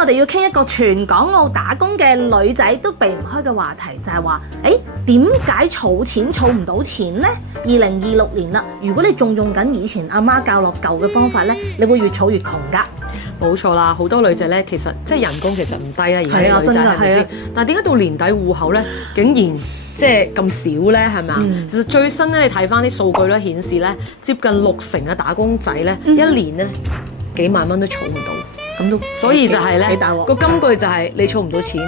我哋要傾一個全港澳打工嘅女仔都避唔開嘅話題，就係話，點解儲錢儲唔到錢呢？2026年啦，如果你仲用緊以前阿媽教落舊嘅方法呢，你會越儲越窮㗎。冇錯啦，好多女仔咧，其實即係人工其實唔低啦，而家啲女仔係咪先？但係點解到年底戶口咧，竟然即係咁少咧？係咪啊？其實最新咧，你睇翻啲數據咧，顯示咧，接近60%嘅打工仔咧，一年咧幾萬蚊都儲唔到，咁都所以就係咧個金句就係你儲唔到錢，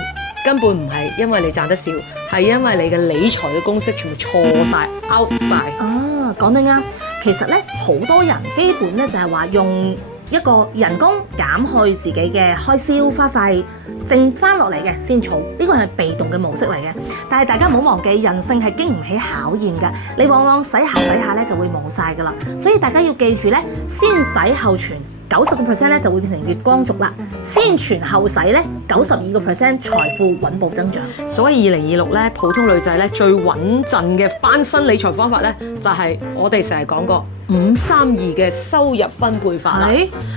根本唔係因為你賺得少，係因為你嘅理財嘅公式全部錯晒 out 晒。啊，講得啱。其實咧，好多人基本咧就係話用一個人工減去自己嘅開銷花費，剩翻落嚟嘅先儲，呢個係被動嘅模式嚟嘅。但係大家唔好忘記，人性係經唔起考驗㗎。你往往使下咧就會冇晒㗎啦。所以大家要記住咧，先使後存，90% 咧就會變成月光族啦。先存後使咧，92% 財富穩步增長。所以2026咧，普通女仔咧最穩陣嘅翻身理財方法咧，就係我哋成日講過532嘅收入分配法啦。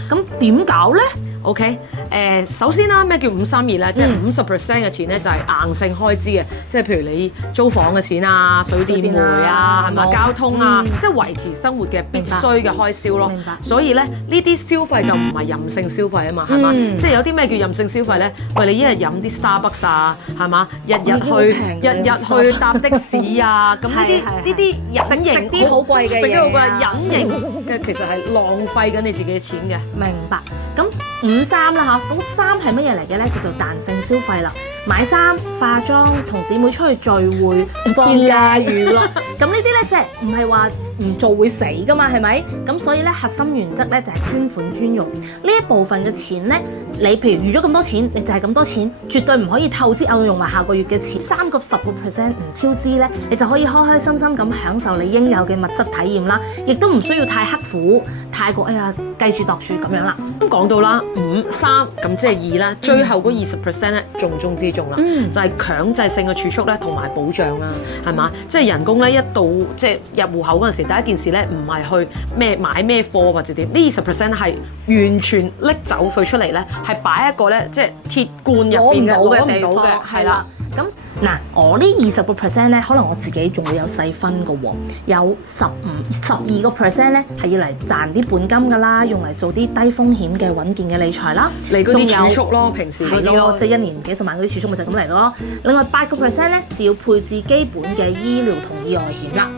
咁點搞咧？OK，首先啦，咩叫532咧？即係50% 嘅錢咧，就係硬性開支嘅，即係譬如你租房嘅錢啊、水電煤啊，係咪交通啊，即係維持生活嘅必須嘅開銷咯。明白。所以咧，呢啲消費就唔係任性消費啊嘛，係嘛？即係有啲咩叫任性消費咧？喂，你一日飲啲 Starbucks 啊，係嘛？日日去搭的士啊，咁呢啲隱形食啲好貴嘅嘢，食啲好貴隱形嘅，其實係浪費緊你自己嘅錢嘅。明白。咁53啦嚇，咁3係乜嘢嚟嘅咧？叫做彈性消費啦，買衫、化妝、同姊妹出去聚會、放假娛樂，咁呢啲咧即係唔係話唔做會死噶嘛？係咪？咁所以咧核心原則咧就係專款專用。呢一部分嘅錢咧，你譬如預咗咁多錢，你就係咁多錢，絕對唔可以透支偶用埋下個月嘅錢。10%唔超支咧，你就可以開開心心咁享受你應有嘅物質體驗啦，亦都唔需要太刻苦，太過計住度住咁樣啦。講到啦5、3咁即係2啦，最後嗰20% 咧重中之重啦，就係強制性嘅儲蓄咧同埋保障啦，係嘛？即係人工咧一到即係入戶口嗰陣時，第一件事咧唔係去買咩貨或者點，呢20% 係完全拎走佢出嚟咧，係擺一個咧即係鐵罐入邊嘅攞唔到嘅，係啦。咁嗱，我呢20% 咧，可能我自己仲會有細分嘅喎，有12% 咧係要嚟賺啲本金㗎啦，用嚟做啲低風險嘅穩健嘅理財啦。你嗰啲儲蓄咯，平時嗰啲咯，即係1年幾十萬嗰啲儲蓄咪就咁嚟咯。另外8% 咧就要配置基本嘅醫療同意外險啦。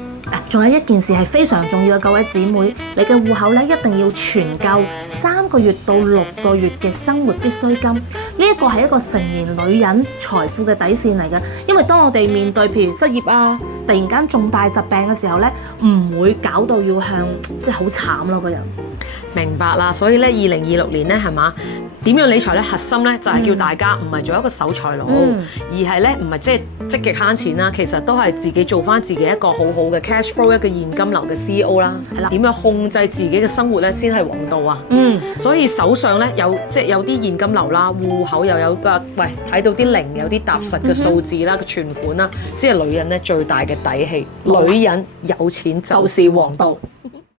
仲有一件事係非常重要嘅，各位姊妹，你嘅戶口咧一定要存夠3個月到6個月嘅生活必需金。呢一個係一個成年女人財富嘅底線嚟嘅，因為當我哋面對譬如失業啊、突然間重大疾病嘅時候咧，唔會搞到要向即係好慘咯個人。明白啦，所以咧2026年咧係嘛？點樣理財咧？核心咧就係叫大家唔係做一個守財奴，而係咧唔係即係積極慳錢啦。其實都係自己做翻自己一個好好嘅 cash flow 一個現金流嘅 CEO 啦。係啦，點樣控制自己嘅生活咧先係王道啊！所以手上咧有啲現金流啦，戶口又有個睇到啲零有啲踏實嘅數字啦，個存款啦，先係女人咧最大嘅底氣。女人有錢就是王道。